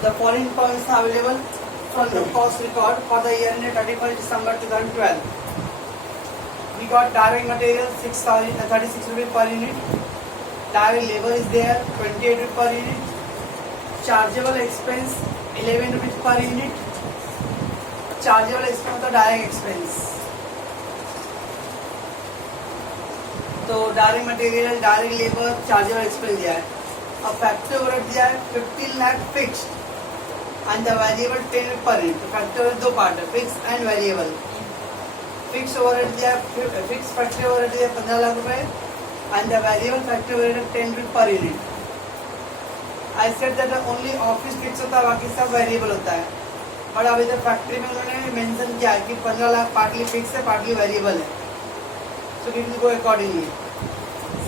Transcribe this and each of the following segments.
The following information available from the cost record for the year ended 31st December 2012. We got direct material 36 rupees per unit. Direct labor is there 28 rupees per unit. Chargeable expense 11 rupees per unit. Chargeable expense तो direct expense. तो direct material, direct labour, chargeable expense दिया है. अब factory overhead दिया है 15 lakh fixed and the variable 10 per unit. तो factory overhead दो part है, fix and variable. Fix overhead दिया है, फिक्स फैक्ट्री ओवरहेड दिया 15 लाख रुपए and the variable factory overhead 10 rupees per unit. I said that only office fix होता है, बाकी सब वेरिएबल होता है. और अभी तक फैक्ट्री में उन्होंने मेंशन किया है कि 15 लाख पार्टली फिक्स है, पार्टली वेरिएबल है. So it will go accordingly.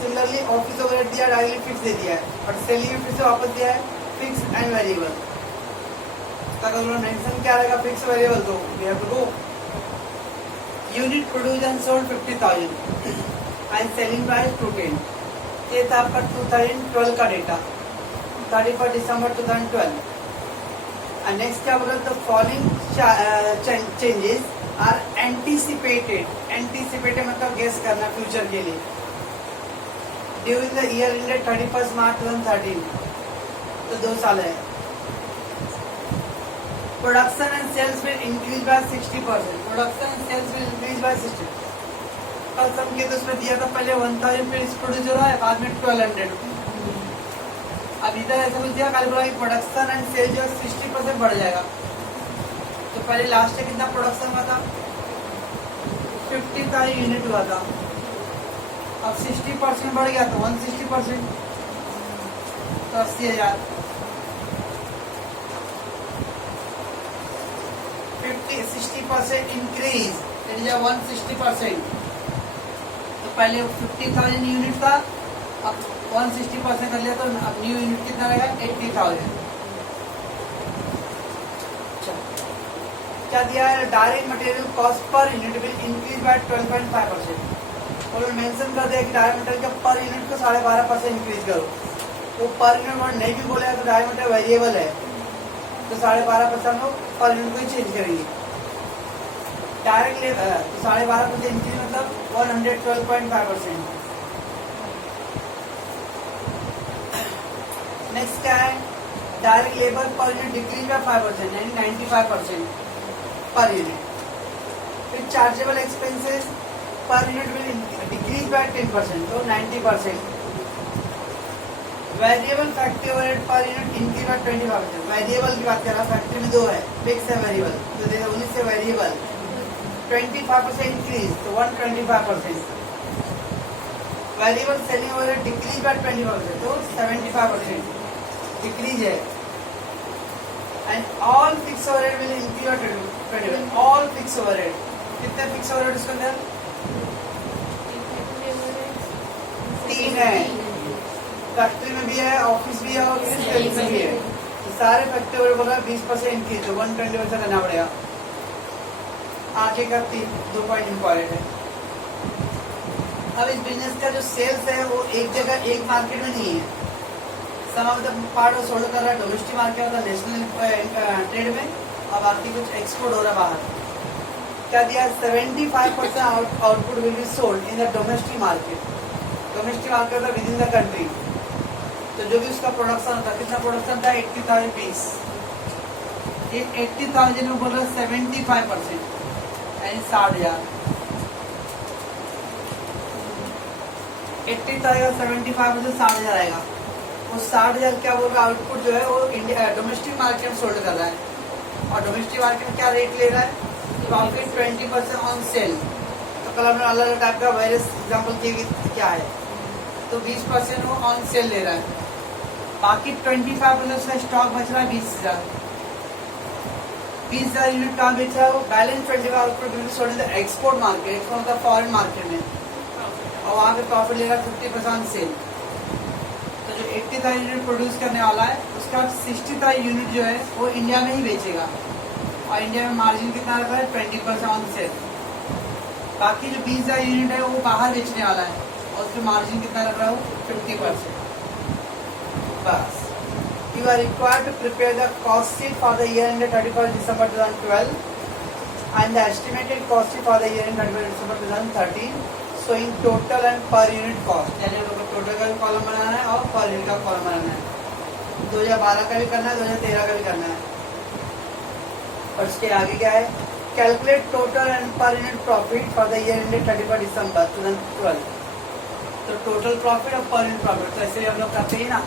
Similarly, office overhead दिया डायरेक्टली फिक्स दे दिया है और सेलिंग में फिर से वापस दिया है फिक्स एंड वेरिएबल. अगर उन्होंने मेंशन क्या रहेगा फिक्स वेरिएबल तो we have to go. Unit produced and sold 50,000 and selling price 210. ये था आपका 2012 का डेटा 31 दिसंबर 2012. And next क्या बोला तो following changes are anticipated. Anticipated मतलब गेस करना फ्यूचर के लिए. During the year ended 31 March 2013. तो 2 साल है. Production and sales will increase by 60%. Production and sales will increase by 60. कल सम के तो उसमें दिया था पहले 1000 पीस प्रोड्यूस हो रहा है, बाद में 1200. अब इधर ऐसा कुछ दिया, कल बोला कि प्रोडक्शन एंड सेल जो 60% बढ़ जाएगा. तो पहले लास्ट ईयर कितना प्रोडक्शन हुआ था 50,000 यूनिट हुआ था. अब 60% बढ़ गया तो 160%, तो 80,000. 60% इंक्रीज, दैट इज 160%. तो पहले 50,000 यूनिट था, अब 160% कर लिया तो अब न्यू यूनिट कितना रहेगा 80,000. क्या दिया है direct material cost per unit will increase bye 12.5%. और मेंशन कर दिया कि डायरेक्ट मटेरियल का पर यूनिट को 12.5% इंक्रीज करो. वो पर यूनिट वर्ड नहीं भी बोलेगा तो डायरेक्ट मटेरियल वेरिएबल है तो 12.5% लोग पर यूनिट को ही चेंज करेंगे. डायरेक्ट लेबर तो 12.5% इंक्रीज मतलब 112.5%. नेक्स्ट क्या है direct labour per unit decrease by 5% यानी 95% पर यूनिट. फिर chargeable expenses per unit will decrease by 10% तो 90%. Variable factory overhead per unit increase by 25%. Variable की बात कर रहा, फैक्ट्री में दो है, फिक्स है वेरिएबल, तो देखो 19 से वेरिएबल 25% इंक्रीज तो 125%. Variable selling overhead decrease by 20% तो 75% डिक्रीज है. And all fix overhead will increase bye 20%. All fix overhead कितने फिक्स ओवरहेड इसके अंदर 3 है. फैक्ट्री में भी है, ऑफिस भी है और सेलिंग में भी है. तो सारे फैक्ट्री ओवरहेड बोल रहा है 20% इंक्रीज तो 120% करना पड़ेगा. आगे का 2 पॉइंट इम्पोर्टेंट है. अब इस बिजनेस का जो सेल्स है वो एक जगह एक मार्केट में नहीं है. सम ऑफ द पार्ट वो सोल्ड कर रहा है डोमेस्टिक मार्केट मतलब नेशनल ट्रेड में, और बाकी कुछ एक्सपोर्ट हो रहा है बाहर. क्या दिया 75% output will be sold in the domestic market. Domestic market मतलब विद इन द कंट्री. तो जो भी उसका प्रोडक्शन होता है, कितना प्रोडक्शन था 80,000 पीस. ये 80,000 में बोल रहा 75% यानी 60,000. 80,000 75% 60,000 आएगा. वो 60,000 क्या बोल रहा आउटपुट जो है वो इंडिया डोमेस्टिक मार्केट में सोल्ड कर रहा है. और डोमेस्टिक मार्केट में क्या रेट ले रहा है प्रॉफिट 20% ऑन सेल. तो कल हमने अलग अलग टाइप का वेरियस एग्जाम्पल किए कि क्या है. तो 20% वो ऑन सेल ले रहा है. बाकी 25% उसका स्टॉक बच रहा है 20,000. 20,000 यूनिट कहाँ बेच रहा है वो. Balance 25 output sold in the export market, export मतलब फॉरेन मार्केट में, और वहाँ पे प्रॉफिट लेगा 50% सेल. तो जो 80,000 यूनिट प्रोड्यूस करने वाला है उसका 60,000 यूनिट जो है वो इंडिया में ही बेचेगा. और इंडिया में मार्जिन कितना रखा है 20% ऑन सेल. बाकी जो 20,000 यूनिट है वो बाहर बेचने वाला है और उसमें मार्जिन कितना रख रहा है वो 50%. बस You are required to prepare the cost sheet for the year ended 31st December 2012 and the estimated cost sheet for the year ended 31st December 2013, showing total and per unit cost. यानी हम लोग को total का भी column बनाना है और per unit का column बनाना है. 2012 का भी करना है, 2013 का भी करना है. और इसके आगे क्या है? Calculate total and per unit profit for the year ended 31 दिसंबर 2012. तो टोटल प्रॉफिट और पर यूनिट प्रॉफिट तो ऐसे हम लोग करते ही ना.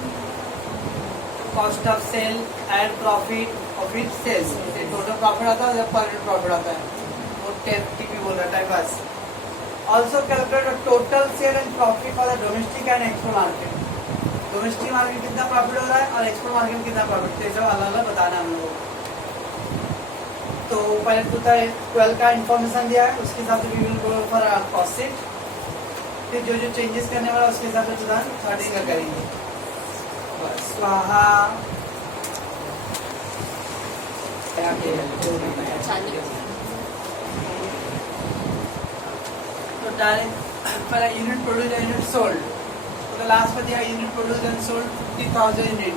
Cost of sale and profit और फिर सेल्स. टोटल प्रॉफिट आता है, पर यूनिट प्रॉफिट आता है. वो टीपी बोल रहा है time pass. Also calculate total sale and profit for the domestic and export market. Domestic market में कितना प्रॉफिट हो रहा है और एक्सपोर्ट मार्केट में कितना प्रॉफिट, तो सब अलग अलग बताना हम लोगों को. तो पहले 2012 का इन्फॉर्मेशन दिया है, उसके हिसाब से we will go for cost sheet. फिर जो जो चेंजेस करने वाला उसके हिसाब से 2013 का करेंगे. बस स्वाहा. तो डायरेक्ट पहले यूनिट प्रोड्यूस यूनिट सोल्ड. तो लास्ट में दिया unit produce and sold 50,000 unit.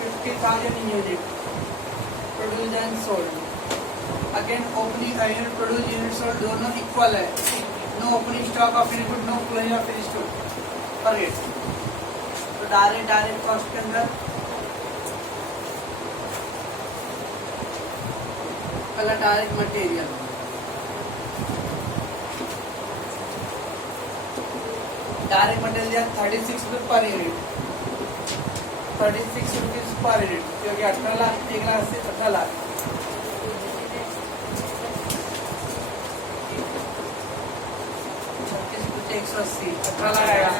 50,000 unit produce and sold. Again opening unit produce unit sold दोनों इक्वल है. No opening stock of finish good, no closing of finish good. Forget. तो direct cost के अंदर पहला direct material. Direct material दिया 36 रुपये per unit. 36 rupees per unit क्योंकि 18 लाख 1 लाख से 18 लाख. ₹36 180 18 लाख आएगा.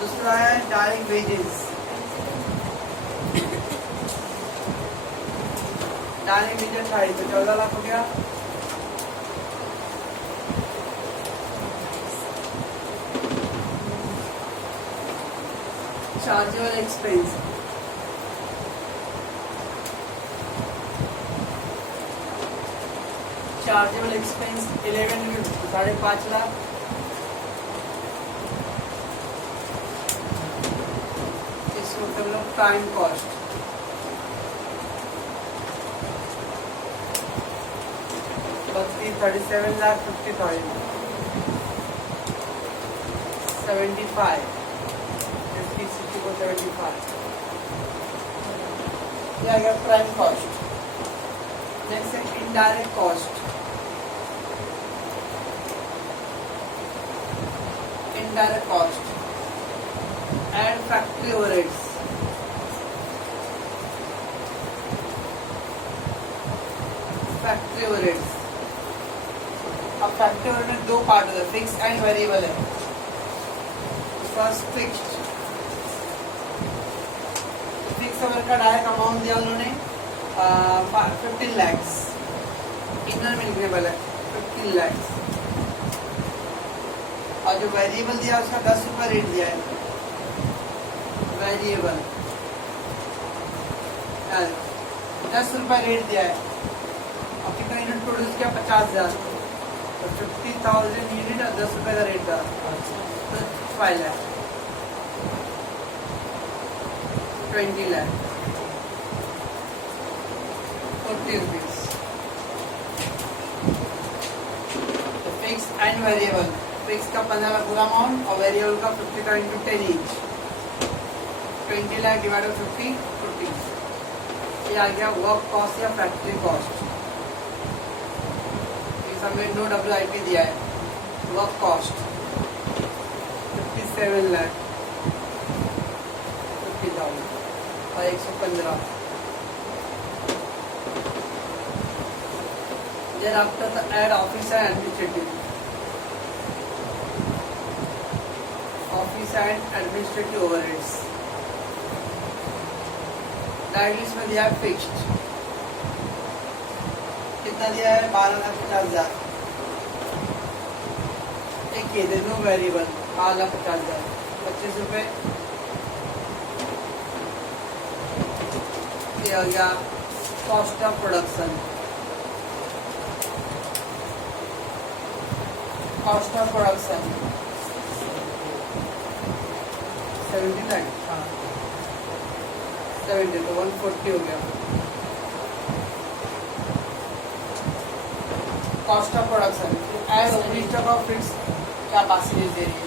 दूसरा है डायरेक्ट वेजेस. डायरेक्ट वेजेस 28 तो 14 लाख हो गया. Chargeable expense chargeable expense 11.5 lakh. इसको कर लो टाइम कॉस्ट. बत्ती 37,50,000. 75 75. ये आ गया प्राइम कॉस्ट. नेक्स्ट है indirect cost. Indirect cost and factory overheads. Factory overheads. अब फैक्ट्री ओवरहेड में दो पार्ट होता है, फिक्स एंड वेरिएबल है. First fixed. का डायरेक्ट अमाउंट दिया उन्होंने 15 लाख. इनर में लिखने वाला है 15 लाख. और जो वेरिएबल दिया उसका 10 रुपये रेट दिया है. वेरिएबल 10 रुपये रेट दिया है. और कितना यूनिट प्रोड्यूस किया? 50,000. तो 50,000 यूनिट और 10 रुपये का रेट था. तो 5 लाख 20 लाख 40 रुपीज. तो फिक्स एंड वेरिएबल. फिक्स का 15 लाख पूरा अमाउंट और वेरिएबल का 50 का into 10 each. 20 lakh divide by 50 40. ये आ गया वर्क कॉस्ट या फैक्ट्री कॉस्ट. इस हमने नो WIP दिया है. वर्क कॉस्ट 57 लाख 50,000 और 115. Thereafter the add office and administrative. Office and administrative overheads. Directly इसमें दिया है फिक्स्ड. कितना दिया है? 12,50,000. एक ये दे नो वेरिएबल 12,50,000 25 रुपये. ये आ गया cost of production. Cost of production 70 lakh, हाँ 70 तो 140 हो गया। Cost of production as opening stock of fix क्या परसेंटेज दे रही है?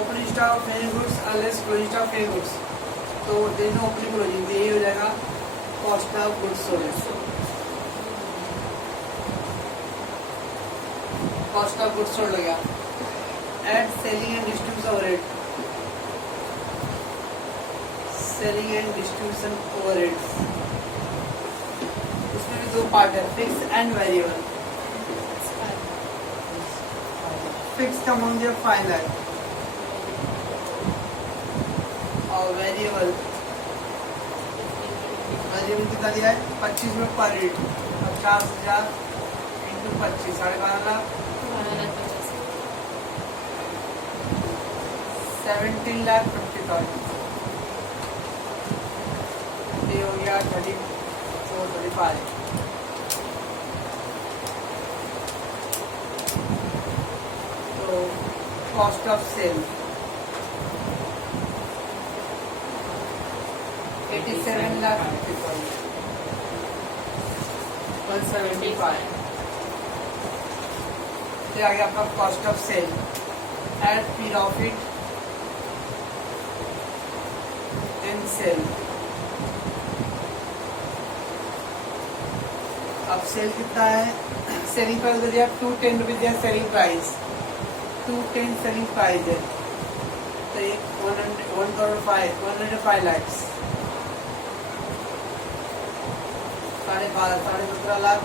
Opening stock of finish goods less closing stock finish goods, तो देन ओपनिंग क्लोजिंग यही हो जाएगा cost of goods sold. Cost of goods sold हो गया। Add selling and distribution overhead, selling and distribution overheads, उसमें भी दो पार्ट है, फिक्स एंड वेरिएबल। फिक्स का अमाउंट दिया 5 लाख और वेरिएबल कितना दिया है 25 रुपये पर यूनिट, 50,000 इंटू 25 12.5 लाख, 17,50,000। ये हो गया 34-35। तो कॉस्ट ऑफ सेल 87,50,000, 175। फिर आ गया आपका cost of sale at profit in sale. अब सेल कितना है? सेलिंग प्राइस दे दिया 210 रुपीज दिया, सेलिंग प्राइस 210 सेलिंग प्राइस है, तो ये 105 लाख, 17.5 लाख,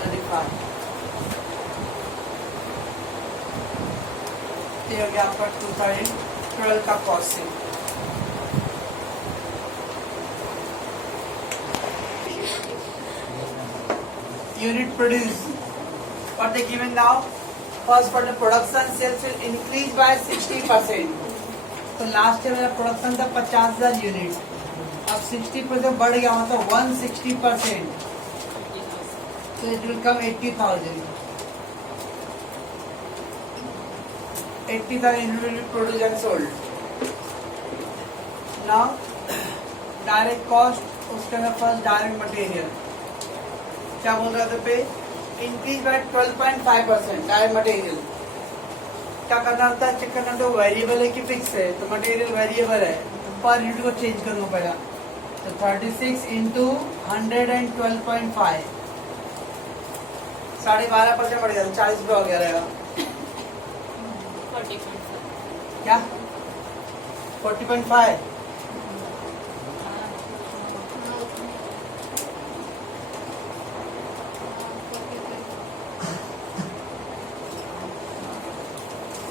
35। ये हो गया आपका 2012 का costing. Unit produced, what they given now? First for the production sales will increase by 60%. तो लास्ट ईयर मेरा प्रोडक्शन था 50,000 यूनिट, अब 60% बढ़ गया, मतलब 160%, तो it will come 80,000। 80,000 unit will be produced and sold. Now direct cost, उसके अंदर फर्स्ट डायरेक्ट मटेरियल क्या बोल रहा था पे? Increase by 12.5%। डायरेक्ट मटेरियल क्या करना होता है? चेक करना होता है वेरिएबल है कि फिक्स है, तो मटेरियल वेरिएबल है, पर यूनिट को चेंज करना पड़ेगा, तो 36 इंटू 112.5, 12.5% बढ़ गया, 40 रुपये हो गया रहेगा। क्या 40.5?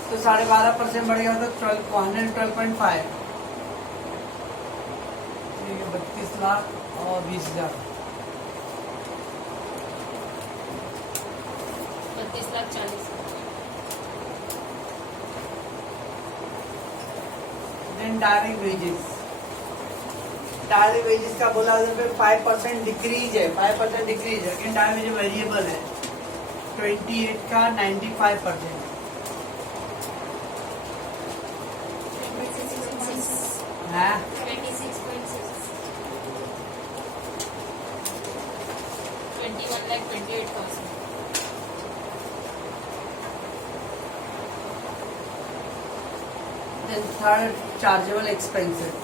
तो 12.5% बढ़ गया, तो 112.5, 32 लाख और 20,000, 32,40,000। Then direct wages, direct wages का बोला 5% डिक्रीज है, 5% डिक्रीज है, लेकिन डायरेक्ट वेज वेरिएबल है, 28 का 95%, हाँ 26.6, 21,28,000। Then third, chargeable expenses.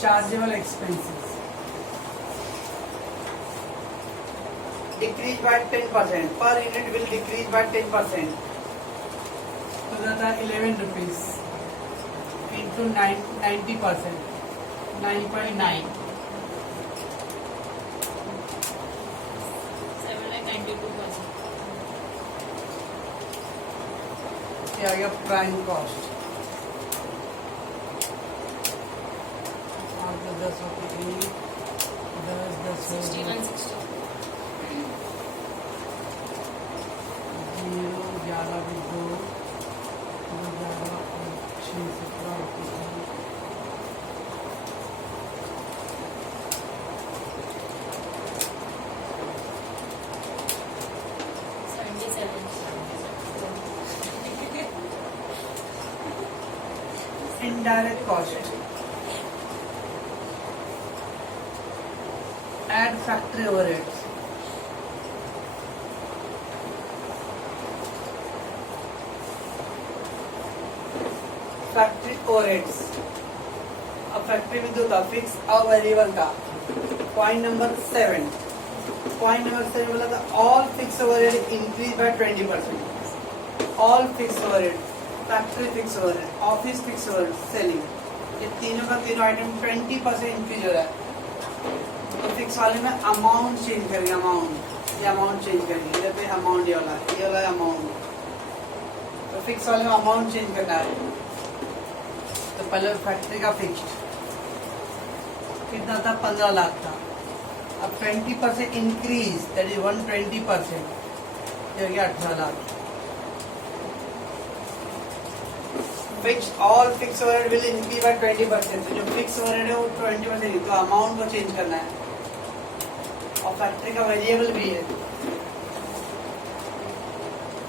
Chargeable expenses decrease by 10%. Per unit will decrease by 10%. So that are 11 rupees into 90%. 9.9. 7,92,000। ये आ गया प्राइम कॉस्ट। आप 10 होती 10 61,60। 0 11 2 11 6 17 indirect cost. Add factory overheads. Factory overheads. अब फैक्ट्री में दो था, फिक्स और वेरिएबल का. पॉइंट नंबर 7 बोला था all fix overhead increase by 20%. All fix overhead, factory fix overhead, office fix overhead, selling, ये तीनों का तीनों आइटम 20% इंक्रीज हो रहा है. तो फिक्स वाले में अमाउंट चेंज करेंगे. अमाउंट, ये अमाउंट चेंज करेंगे. इधर पे अमाउंट ये वाला अमाउंट. तो फिक्स वाले में अमाउंट चेंज करना है. तो पहले फैक्ट्री का फिक्स्ड कितना था, 15 लाख था. अब 20% इंक्रीज, दैट इज 120%, ये हो गया 18 lakh. Fixed, all fix overhead will increase bye 20%. तो जो फिक्स ओवरहेड है वो 20%, तो अमाउंट को चेंज करना है. और फैक्ट्री का वेरिएबल भी है.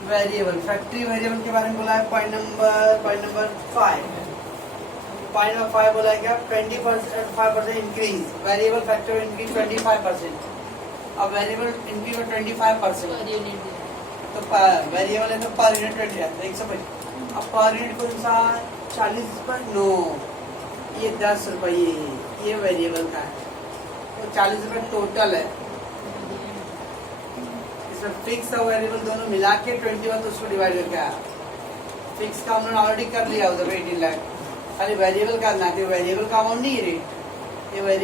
वेरिएबल, फैक्ट्री वेरिएबल के बारे में बोला है पॉइंट नंबर 5. पॉइंट नंबर 5 बोला है क्या, 5% इंक्रीज. Variable factor increase 25%. अब वेरिएबल इंक्रीज 25%, पर यूनिट तो वेरिएबल है तो पर यूनिट 20 है. 125. अब पर यूनिट कौन सा, 40 पर नो, ये 10 रुपये, ये वेरिएबल का है. तो 40 रुपये टोटल है. इसमें फिक्स और वेरिएबल दोनों मिला के 21, तो उसको डिवाइड करके आया. फिक्स का हमने ऑलरेडी कर लिया उधर 18 लाख. खाली वेरिएबल करना है. वेरिएबल का अमाउंट नहीं है रेट,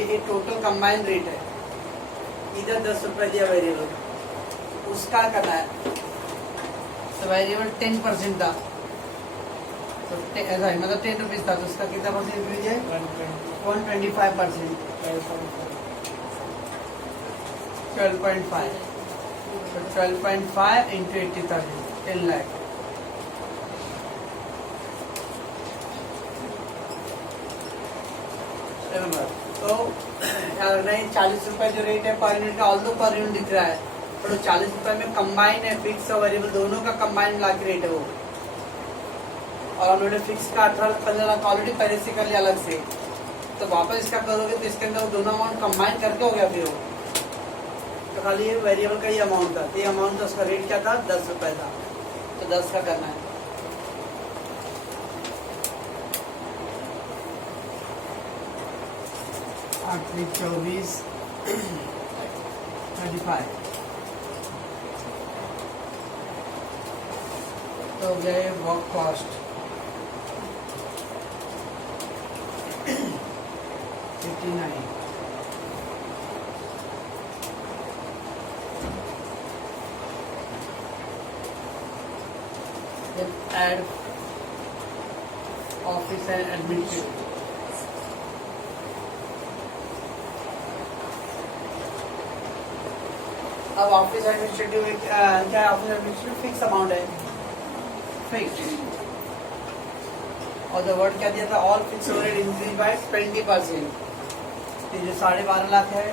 ये टोटल कंबाइंड रेट है. इधर 10 रुपए दिया वेरिएबल, उसका करना है. तो वेरिएबल 10% था, तो ऐसा मतलब 10 रुपीज था, तो उसका कितना परसेंट इंक्रीज है, 125%. 12.5. तो 12.5 इंटू 80,000, 10 लाख. तो क्या करना है, 40 रुपए जो रेट है पर यूनिट का, ऑल दो पर यूनिट दिख रहा है, पर 40 रुपए में कंबाइन है, फिक्स और वेरिएबल दोनों का कंबाइन मिला के रेट है वो. और हमने फिक्स का 18-15 लाख ऑलरेडी पहले से कर लिया अलग से. तो वापस इसका करोगे तो इसके अंदर वो दोनों अमाउंट कंबाइन करके हो गया फिर वो. तो खाली ये वेरिएबल का ही अमाउंट था. ये अमाउंट था, उसका रेट क्या था, 10 रुपए था. तो 10 का करना है. 8 3 24 35. तो गए work cost 59. Then add office and administrative. अब ऑफिस एडमिनिस्ट्रेटिव क्या है, ऑफिस एडमिनिस्ट्रेटिव फिक्स अमाउंट है, फिक्स. और द वर्ड क्या दिया था, all fix overhead increase by 20%. ये जो 12.5 लाख है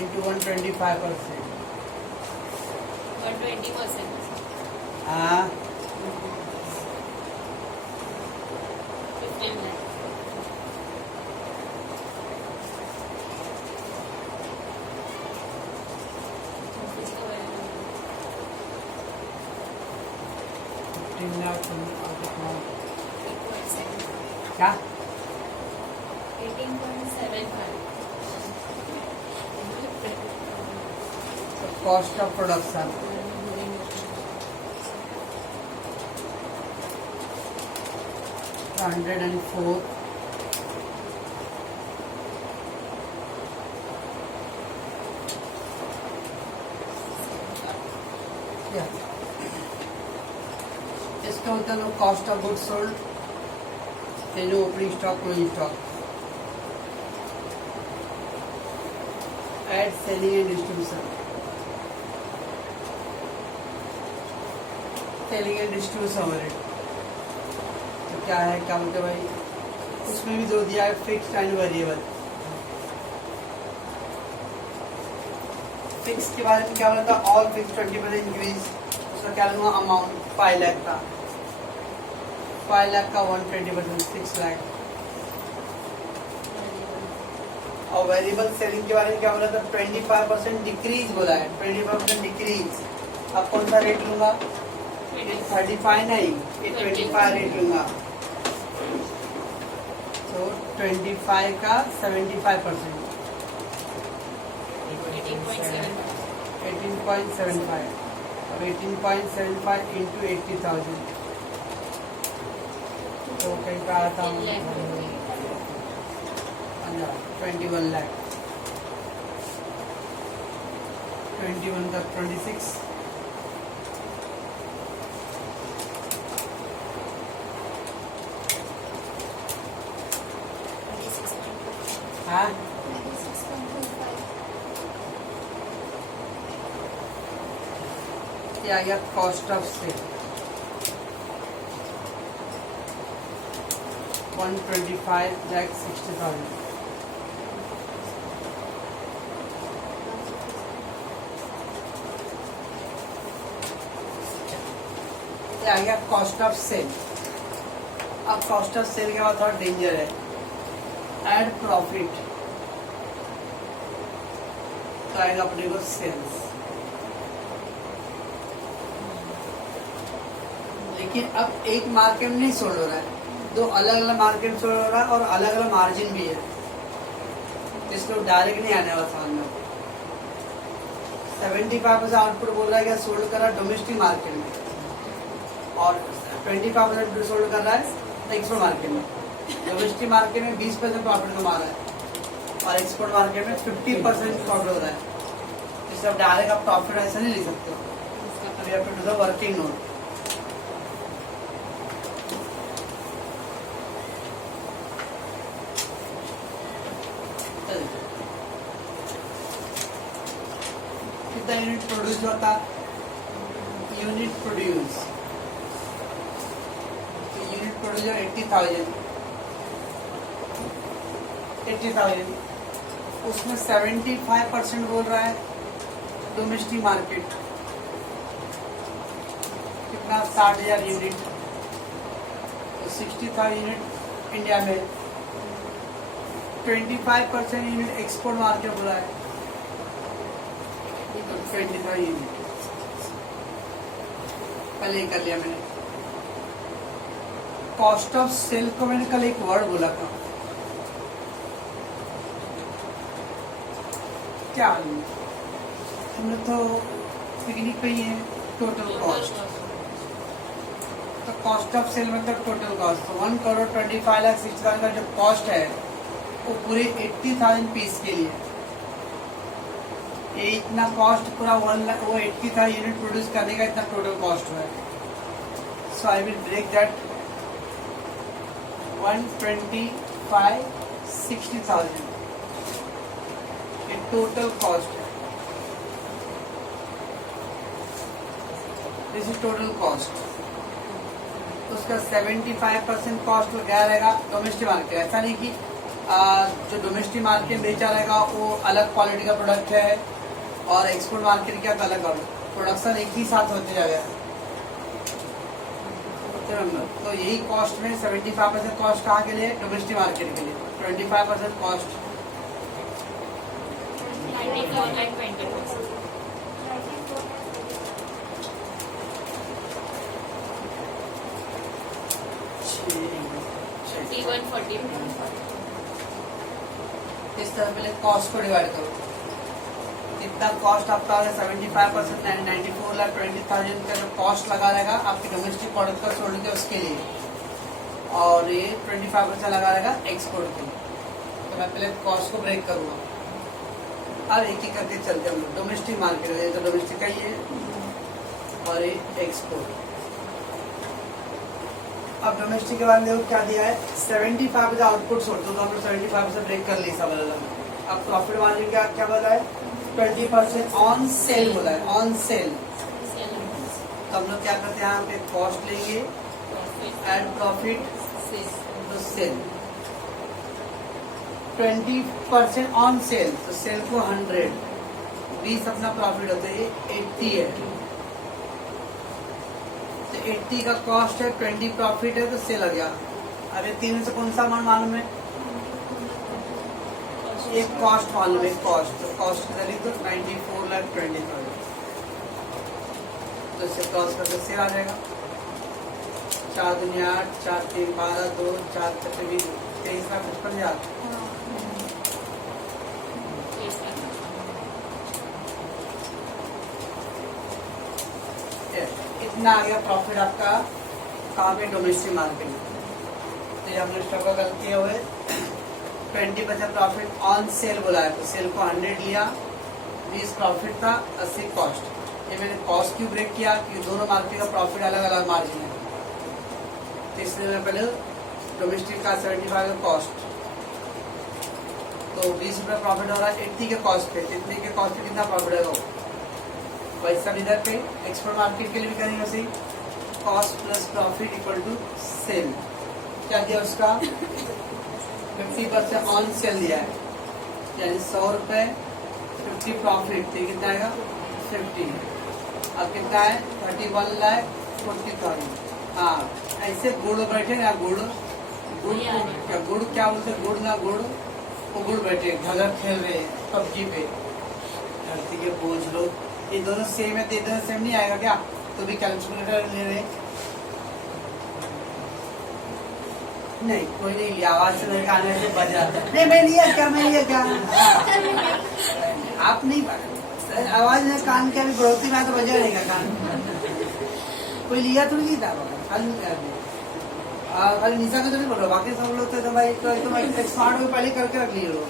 इंटू 125%. 120%. हाँ 15 lakh. Office का value. 15 लाख क्या 18.75. Cost of production 104. इसका होता है cost of goods sold, no opening stock, closing stock. Add selling and distribution. Selling and distribution overhead तो क्या है, क्या बोलते हैं भाई, उसमें भी दो दिया है, फिक्स्ड एंड वेरिएबल. फिक्स के बारे में क्या बोला था, ऑल फिक्स 20% इंक्रीज. उसका क्या लूंगा, अमाउंट 5 लाख था. 5 लाख का 120%, 6 लाख। और वेरिएबल सेलिंग के बारे में क्या बोला था? 25% डिक्रीज बोला है, 25% डिक्रीज। अब कौन सा रेट लूंगा? 35 नहीं, 25 रेट लूंगा। तो 25 का 75%, 18.75। अब 18.75 इंटू 80,000, तो कहीं पे आता हूँ 21 लाख। 21 का 26, हाँ क्या गया? Cost of sale 125,60,000। क्या गया? Cost of sale. अब कॉस्ट ऑफ सेल के बाद थोड़ा डेंजर है, एड प्रॉफिट। तो आएगा अपने को सेल्स। लेकिन अब एक मार्केट में नहीं सोल्ड हो रहा है, दो अलग अलग मार्केट में सोल्ड हो रहा है और अलग अलग मार्जिन भी है, इसको डायरेक्ट नहीं आने वाला समझ में। 75% आउटपुट बोल रहा है क्या? सोल्ड कर रहा है डोमेस्टिक मार्केट में, और 25% सोल्ड कर रहा है एक्सपोर्ट मार्केट में। डोमेस्टिक मार्केट में 20% प्रॉफिट कमा रहा है और एक्सपोर्ट मार्केट में 50% प्रॉफिट हो रहा है। इसलिए आप डायरेक्ट आप प्रॉफिट ऐसा नहीं ले सकते हो, अभी आप टू द वर्किंग नोट। कितना यूनिट प्रोड्यूस होता? Unit produce 80,000। 80,000 उसमें 75% बोल रहा है डोमेस्टिक मार्केट, कितना? 60,000 यूनिट। तो 60,000 यूनिट इंडिया में, 25% यूनिट एक्सपोर्ट मार्केट बोला है, तो 25 यूनिट पहले ही कर लिया मैंने। कॉस्ट ऑफ सेल को मैंने कल एक वर्ड बोला था, क्या हमने तो पिकनिक पे ही है, टोटल कॉस्ट। तो कॉस्ट ऑफ सेल मतलब टोटल कॉस्ट, तो 1,25,60,000 का जो कॉस्ट है वो पूरे 80,000 पीस के लिए। ये इतना कॉस्ट पूरा 1 लाख, वो 80,000 यूनिट प्रोड्यूस करने का इतना टोटल कॉस्ट है। सो आई विल ब्रेक दैट 125,60,000 ये टोटल कॉस्ट है। This is total cost. उसका 75% कॉस्ट क्या रहेगा? Domestic market. ऐसा नहीं कि जो डोमेस्टिक मार्केट बेचा रहेगा वो अलग क्वालिटी का प्रोडक्ट है और एक्सपोर्ट मार्केट क्या अलग प्रोडक्शन एक ही साथ होते जाएगा। तो यही कॉस्ट में 75% कॉस्ट कहाँ के लिए? डोमेस्टिक मार्केट के लिए। 25% कॉस्ट 140। इस तरह पहले कॉस्ट को डिवाइड करो, कितना कॉस्ट आपका 75% 94,20,000 का जो कॉस्ट लगा रहेगा आपके डोमेस्टिक प्रोडक्ट का सोल्ड के उसके लिए, और ये 25% लगा रहेगा एक्सपोर्ट के लिए। तो मैं पहले कॉस्ट को ब्रेक करूँगा। अब एक एक करके चलते हम लोग। डोमेस्टिक मार्केट है तो डोमेस्टिक का ही है और ये एक्सपोर्ट। अब डोमेस्टिक के बारे में देखो क्या दिया है, 75% आउटपुट सोल्ड, तो हम लोग 75% ब्रेक कर ली सब अलग। अब प्रॉफिट मार्जिन क्या क्या बोला है? 20% ऑन सेल बोला है, ऑन सेल। तो हम लोग क्या करते हैं, यहाँ पे कॉस्ट लेंगे, एड प्रॉफिट तो सेल। 20% ऑन सेल, तो सेल को 100, 20 अपना प्रॉफिट होता है, 80 है। तो 80 का कॉस्ट है, 20 प्रॉफिट है, तो सेल आ गया। अरे तीन से कौन सा अमाउंट मालूम है? एक कॉस्ट मालूम है, कॉस्ट। तो कॉस्ट कितना लिख दो, 94,20,000। तो इससे क्रॉस करके सेल आ जाएगा। 4 दुनिया 8, 4 3 12, 2 4 20, 23,55,000। इतना आ गया प्रॉफिट आपका कहाँ पे? डोमेस्टिक मार्केट में। तो ये हमने स्टॉक का गलती हुए 20% प्रॉफिट ऑन सेल बोला है, तो सेल को 100 लिया, 20 प्रॉफिट था, 80 कॉस्ट। ये मैंने कॉस्ट क्यों ब्रेक किया? क्योंकि दोनों मार्केट का प्रॉफिट अलग अलग मार्जिन है, तो इसलिए मैं पहले डोमेस्टिक का 75 का कॉस्ट, तो 20 रुपये प्रॉफिट हो रहा है 80 के कॉस्ट पे। 80 के कॉस्ट पे कितना प्रॉफिट है? वही सब इधर पे एक्सपोर्ट मार्केट के लिए भी करेंगे वैसे ही। Cost plus profit equal to sale. क्या दिया उसका? 50% ऑन सेल दिया है, यानी 100 रुपये 50 प्रॉफिट, तो कितना आएगा? 50। अब कितना है? 31,40,000। हाँ, ऐसे गुड़ बैठे ना, गुड़ गुड़ क्या बोलते? गुड़ ना गुड़, वो गुड़ बैठे घर खेल रहे हैं पबजी पे, धरती के बोझ लोग। ये दोनों सेम है, तो ये दोनों सेम नहीं आएगा क्या? तो भी कैलकुलेटर ले रहे। नहीं, कोई नहीं लिया, आवाज से मेरे आने से बज रहा था। नहीं, मैं लिया क्या? मैं लिया क्या? आप नहीं, आवाज में कान के अभी बढ़ोतरी में तो बजा रहेगा कान। कोई लिया तो नहीं था खाली निशा का तो नहीं बोल रहा, बाकी सब लोग तो भाई स्मार्ट को पहले करके रख लिए लोग।